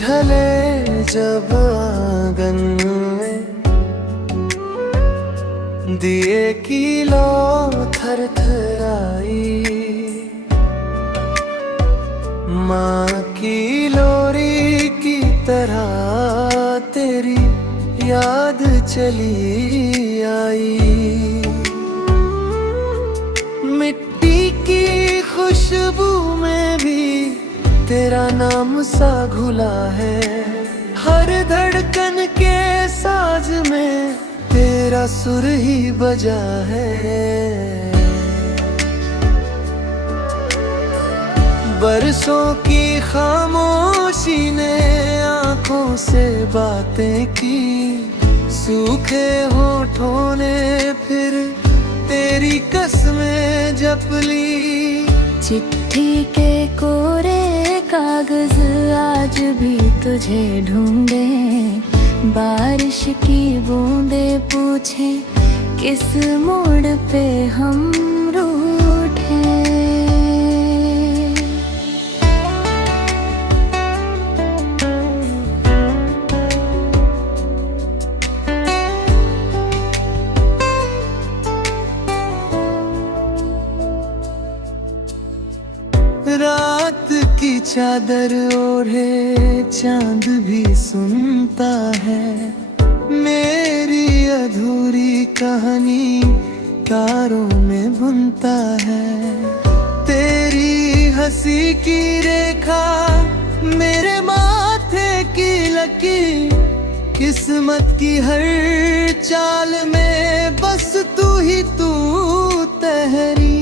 ढले जब आंगन में दिए की लो थरथराई, माँ की लोरी की तरह तेरी याद चली आई। मिट्टी की खुशबू में भी तेरा नाम सा घुला है, हर धड़कन के साज में तेरा सुर ही बजा है। बरसों की खामोशी ने आंखों से बातें की, सूखे होठों ने फिर तेरी कसमें जप ली। चिट्ठी के कोरे कागज आज भी तुझे ढूंढे, बारिश की बूंदे पूछे किस मोड़ पे हम रूठे। रात की चादर ओढ़े चांद भी सुनता है, मेरी अधूरी कहानी तारों में बुनता है। तेरी हंसी की रेखा मेरे माथे की लकीर, किस्मत की हर चाल में बस तू ही तू तहरी।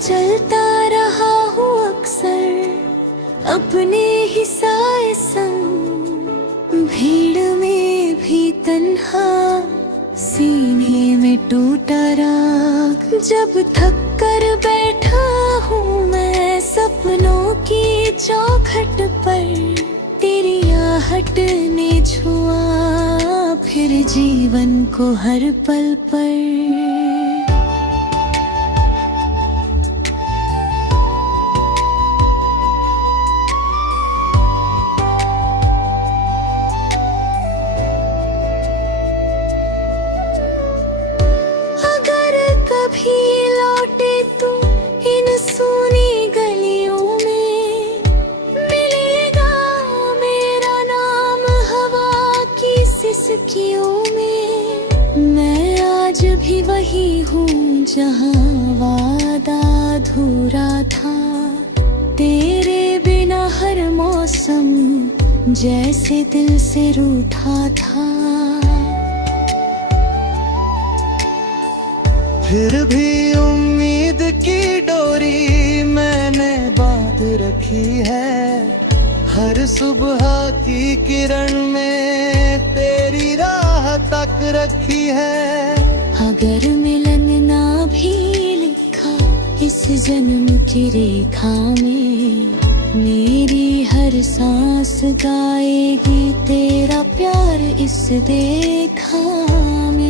चलता रहा हूँ अक्सर अपने ही साए संग, भीड़ में भी तन्हा सीने में टूटा राग। जब थक कर बैठा हूँ मैं सपनों की चौखट पर, तेरी आहट ने छुआ फिर जीवन को हर पल पर। कभी लौटे तू इन सूनी गलियों में, मिलेगा मेरा नाम हवा की सिसकियों में। मैं आज भी वही हूँ जहाँ वादा अधूरा था, तेरे बिना हर मौसम जैसे दिल से रूठा था। फिर भी उम्मीद की डोरी मैंने बांध रखी है, हर सुबह की किरण में तेरी राह तक रखी है। अगर मिलन ना भी लिखा इस जन्म की रेखा में, मेरी हर सांस गाएगी तेरा प्यार इस देखा में।